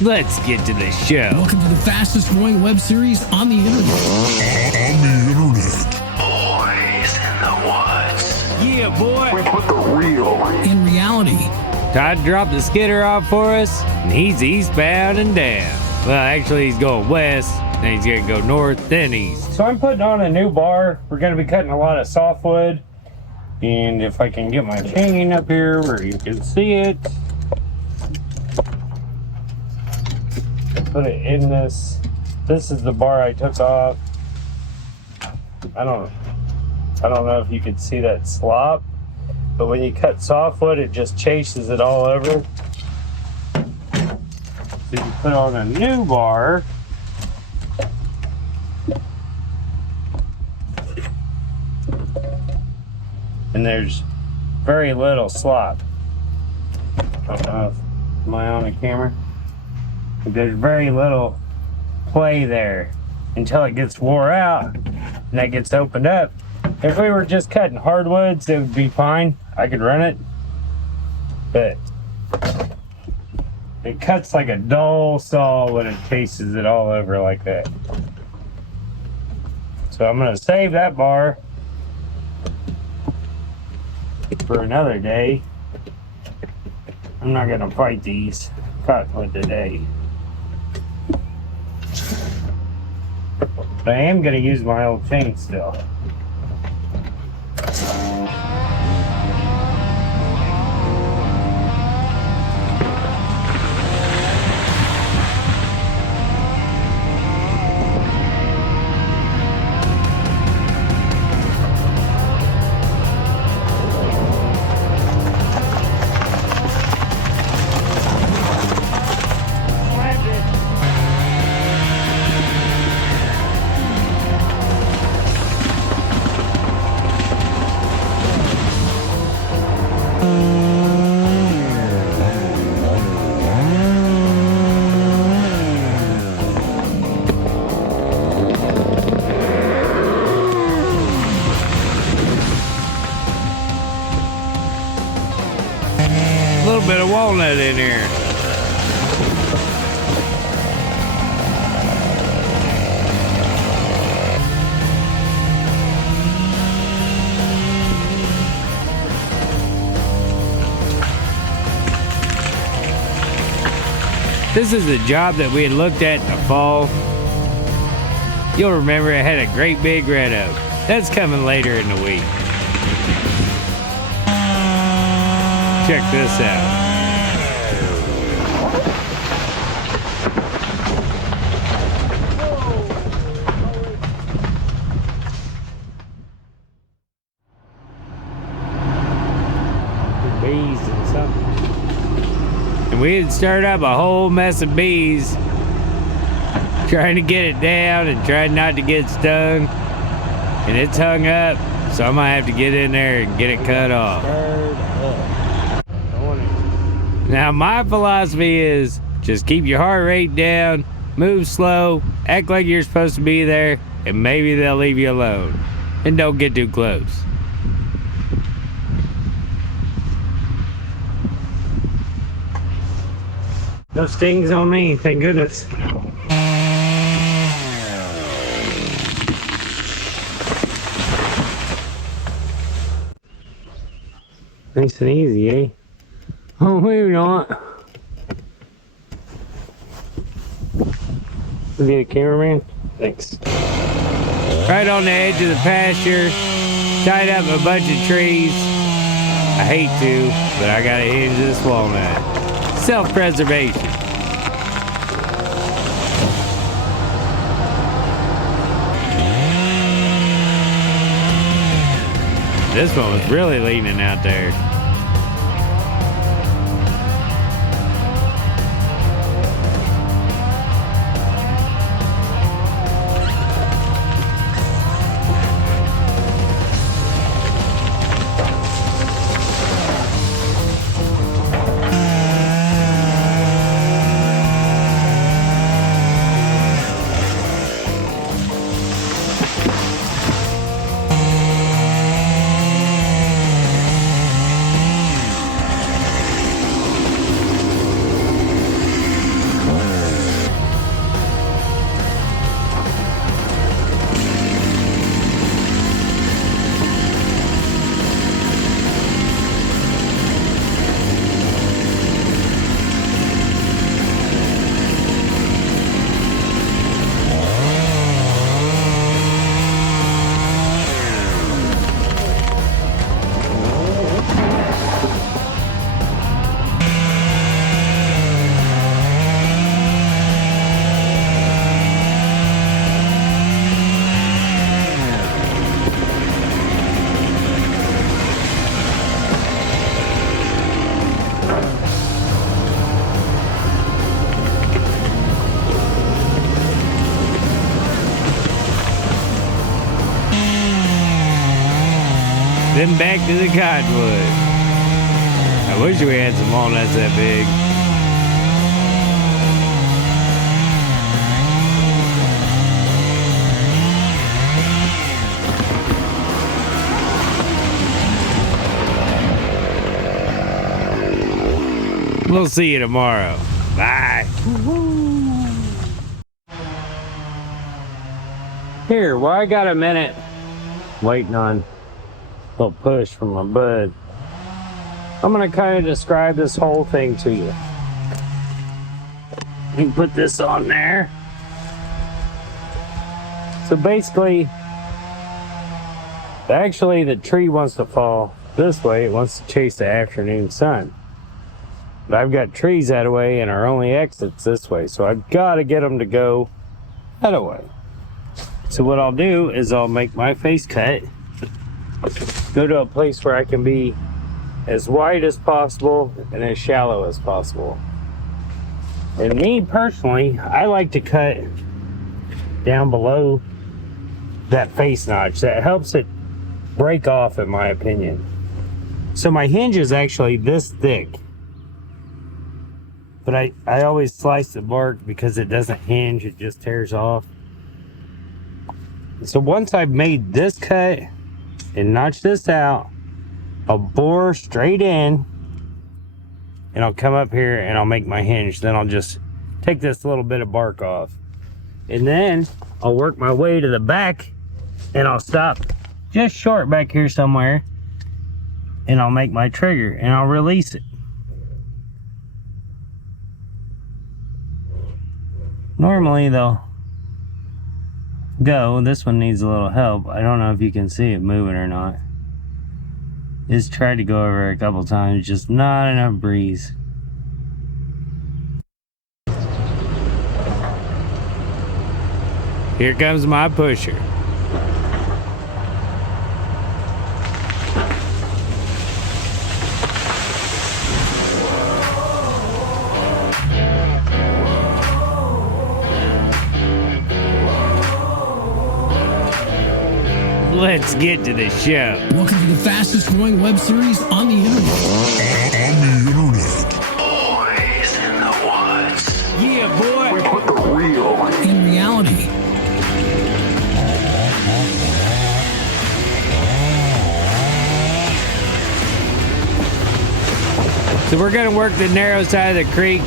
Let's get to the show. Welcome to the fastest growing web series on the internet. Boys in the woods. Yeah, boy. We put the real In reality. Todd dropped the skidder off for us, and he's eastbound and down. Well, actually, he's going west, then he's gonna go north, then east. So I'm putting on a new bar. We're gonna be cutting a lot of softwood. And if I can get my chain up here where you can see it, put it in this. This is the bar I took off. I don't know if you can see that slop, but when you cut softwood, it just chases it all over. So you put on a new bar. And there's very little slop. I don't know if, am I on the camera? But there's very little play there until it gets wore out and that gets opened up. If we were just cutting hardwoods, it would be fine. I could run it, but it cuts like a dull saw when it chases it all over like that. So I'm gonna save that bar for another day. I'm not gonna fight these cottonwood today. But I am gonna use my old chain still. A little bit of walnut in here. This is a job that we had looked at in the fall. You'll remember it had a great big red oak. That's coming later in the week. Check this out. Bees and something. And we had stirred up a whole mess of bees trying to get it down and trying not to get stung. And it's hung up, so I might have to get in there and get it cut off. Now my philosophy is just keep your heart rate down, move slow, act like you're supposed to be there, and maybe they'll leave you alone. And don't get too close. No stings on me, thank goodness. Nice and easy, eh? Oh, maybe not. Be a cameraman? Thanks. Right on the edge of the pasture, tied up a bunch of trees. I hate to, but I gotta hinge this walnut. Self-preservation. This one was really leaning out there. Then back to the cottonwood. I wish we had some walnuts that big. We'll see you tomorrow. Bye. Here, well, I got a minute waiting on a little push from my bud. I'm gonna kind of describe this whole thing to you. You can put this on there. So basically, actually the tree wants to fall this way. It wants to chase the afternoon sun. But I've got trees that way and our only exit's this way. So I've got to get them to go that way. So what I'll do is I'll make my face cut, go to a place where I can be as wide as possible and as shallow as possible. And me personally, I like to cut down below that face notch. That helps it break off, in my opinion. So my hinge is actually this thick. But I always slice the bark because it doesn't hinge, it just tears off. So once I've made this cut and notch this out, I'll bore straight in and I'll come up here and I'll make my hinge. Then I'll just take this little bit of bark off. And then I'll work my way to the back and I'll stop just short back here somewhere and I'll make my trigger and I'll release it. Normally they'll go. This one needs a little help. I don't know if you can see it moving or not. It's tried to go over a couple times, just not enough breeze. Here comes my pusher. Let's get to the show. Welcome to the fastest growing web series on the internet. Boys in the woods. Yeah, boy. We put the real In reality. So we're gonna work the narrow side of the creek.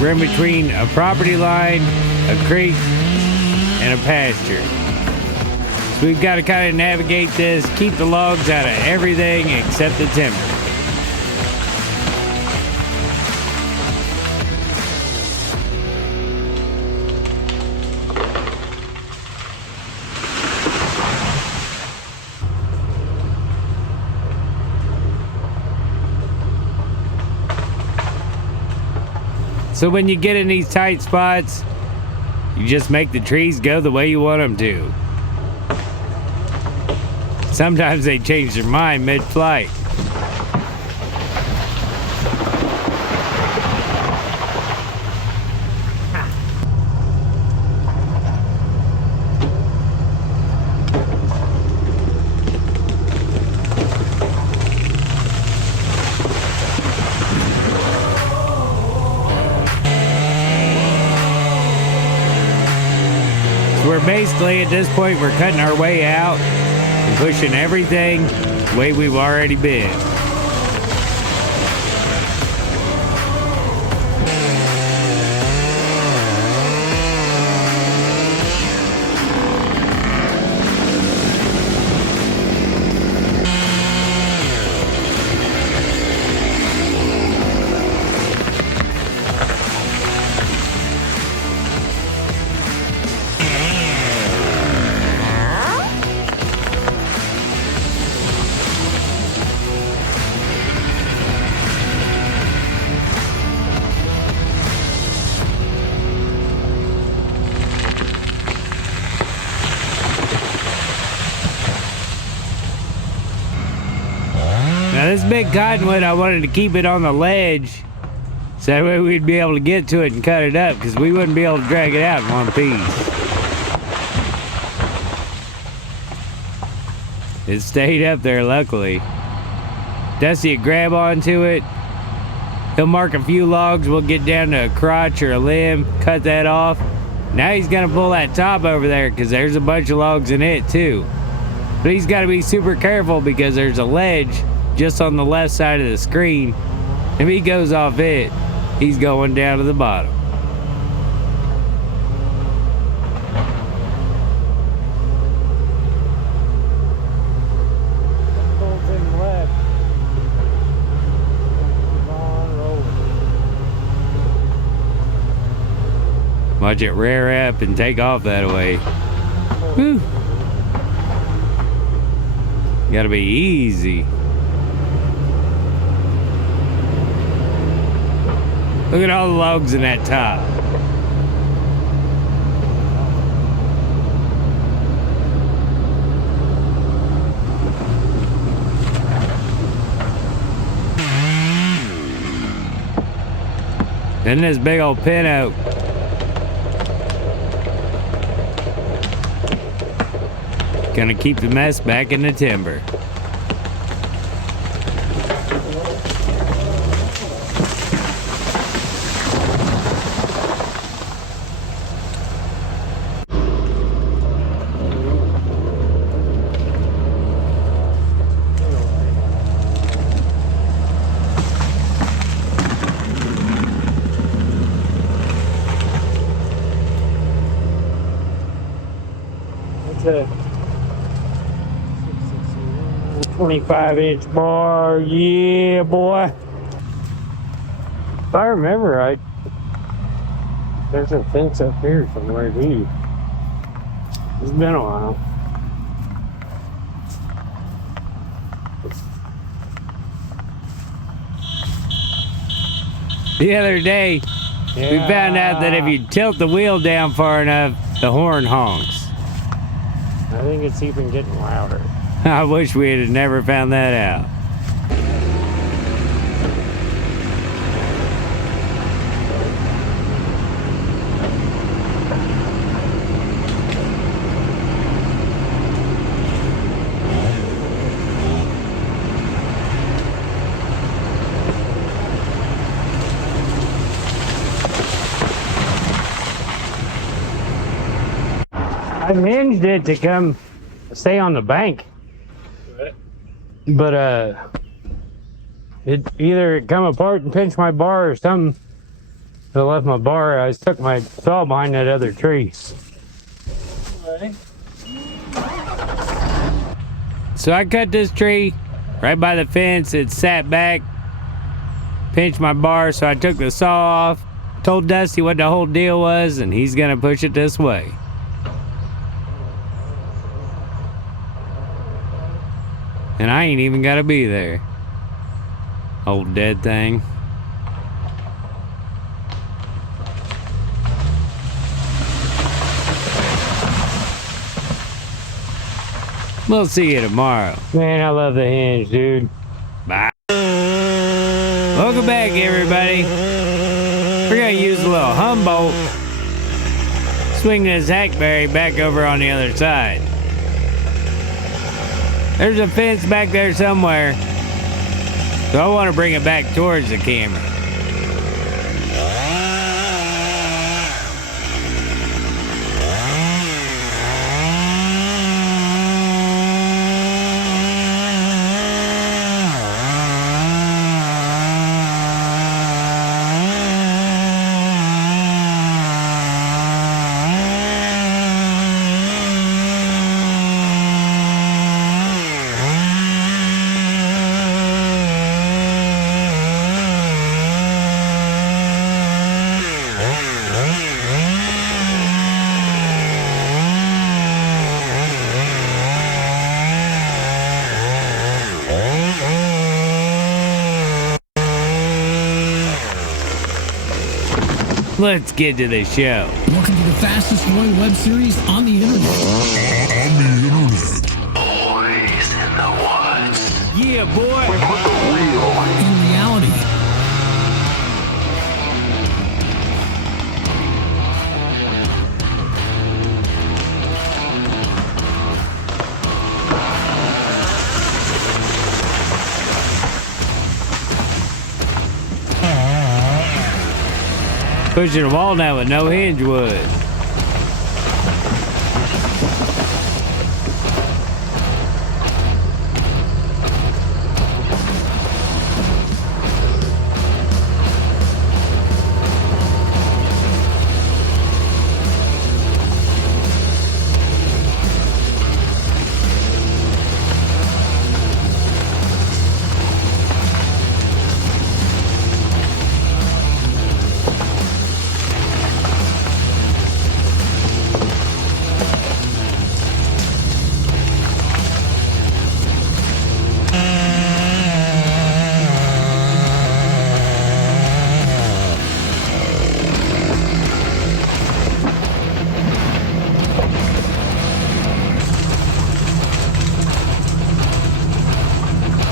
We're in between a property line, a creek, and a pasture. So we've got to kind of navigate this, keep the logs out of everything except the timber. So when you get in these tight spots, you just make the trees go the way you want them to. Sometimes they change their mind mid-flight. So we're basically, at this point, we're cutting our way out and pushing everything the way we've already been. Now this big cottonwood, I wanted to keep it on the ledge so that way we'd be able to get to it and cut it up, because we wouldn't be able to drag it out in one piece. It stayed up there, luckily. Dusty would grab onto it. He'll mark a few logs. We'll get down to a crotch or a limb, cut that off. Now he's gonna pull that top over there because there's a bunch of logs in it too. But he's gotta be super careful because there's a ledge just on the left side of the screen. If he goes off it, he's going down to the bottom. Watch it rear up and take off that way. Whew. Gotta be easy. Look at all the logs in that top. Then this big old pin oak. Gonna keep the mess back in the timber. That's a 25-inch bar, yeah, boy. If I remember right, there's a fence up here somewhere, too. It's been a while. The other day, we found out that if you tilt the wheel down far enough, the horn honks. I think it's even getting louder. I wish we had never found that out. I hinged it to come stay on the bank. But it either come apart and pinch my bar or something. I left my bar. I stuck my saw behind that other tree. Right. So I cut this tree right by the fence. It sat back, pinched my bar, so I took the saw off, told Dusty what the whole deal was, and he's gonna push it this way. And I ain't even gotta be there. Old dead thing. We'll see you tomorrow. Man, I love the Hinge, dude. Bye. Welcome back, everybody. We're gonna use a little Humbolt. Swing this Hackberry back over on the other side. There's a fence back there somewhere, so I want to bring it back towards the camera. Let's get to the show. Welcome to the fastest growing web series on the internet. Boys in the woods. Yeah, boy. We put the real In reality. Pushing a walnut with no hinge wood.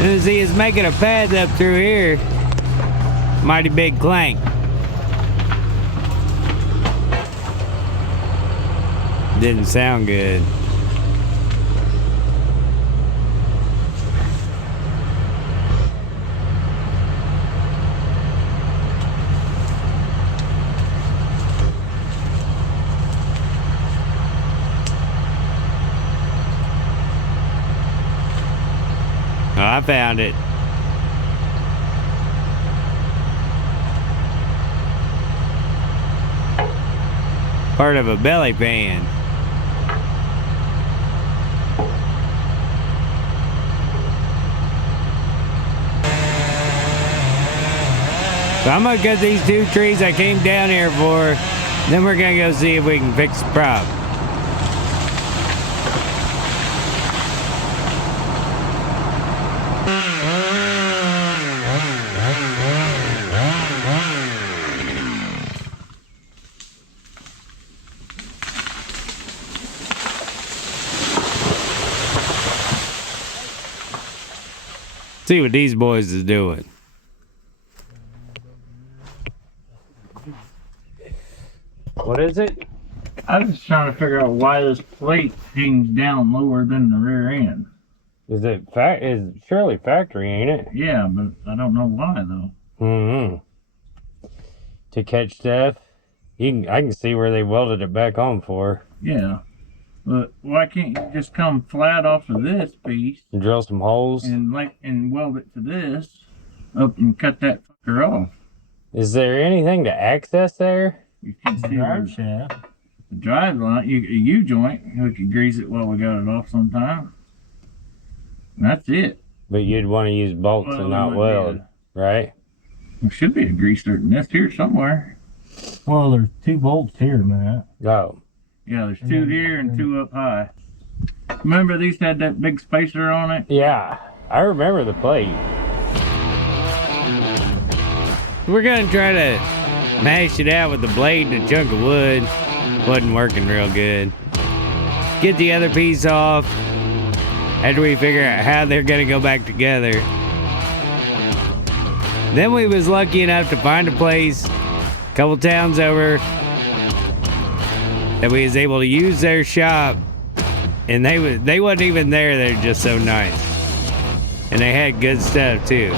As he is making a path up through here, mighty big clank. Didn't sound good. Oh, I found it. Part of a belly pan. So I'm gonna cut these 2 trees I came down here for. Then we're gonna go see if we can fix the problem. See what these boys is doing. What is it? I was trying to figure out why this plate hangs down lower than the rear end. Is it is surely factory, ain't it? Yeah, but I don't know why though. To catch stuff. I can see where they welded it back on for. Yeah. But why can't you just come flat off of this piece And drill some holes. and weld it to this up and cut that fucker off? Is there anything to access there? You can see the drive line, a U-joint. We could grease it while we got it off sometime. And that's it. But you'd want to use bolts and not weld, right? There should be a greaser nest here somewhere. Well, there's 2 bolts here, Matt. Oh. Yeah, there's 2 here and 2 up high. Remember these had that big spacer on it? Yeah, I remember the plate. We're gonna try to mash it out with the blade and a chunk of wood. Wasn't working real good. Get the other piece off after we figure out how they're gonna go back together. Then we was lucky enough to find a place a couple towns over that we was able to use their shop, and they wasn't even there. They're just so nice, and they had good stuff too.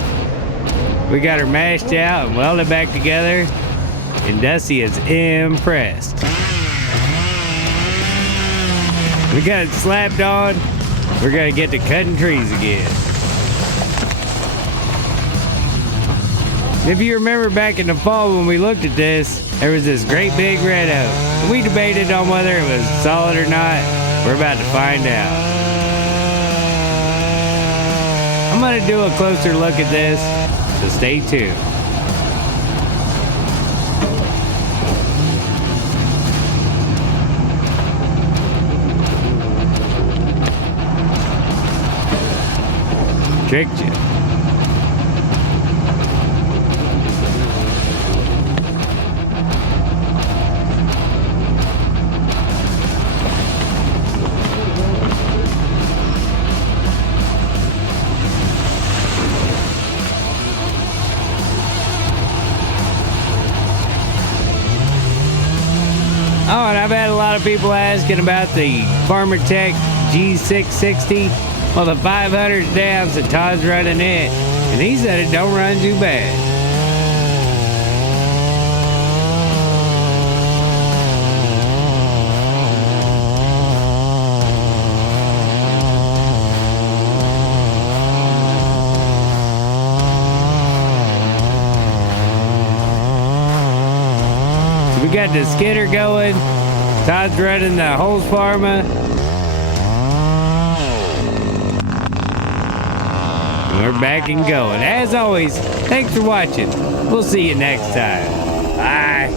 We got her mashed out and welded back together, and Dusty is impressed. We got it slapped on. We're gonna get to cutting trees again. If you remember back in the fall when we looked at this, there was this great big red oak. We debated on whether it was solid or not. We're about to find out. I'm gonna do a closer look at this, so stay tuned. Tricked you. Oh, and I've had a lot of people asking about the Farmer Tech G660. Well, the 500's down, so Todd's running it, and he said it don't run too bad. We got the skidder going. Todd's running the hose farmer. We're back and going. As always, thanks for watching. We'll see you next time. Bye.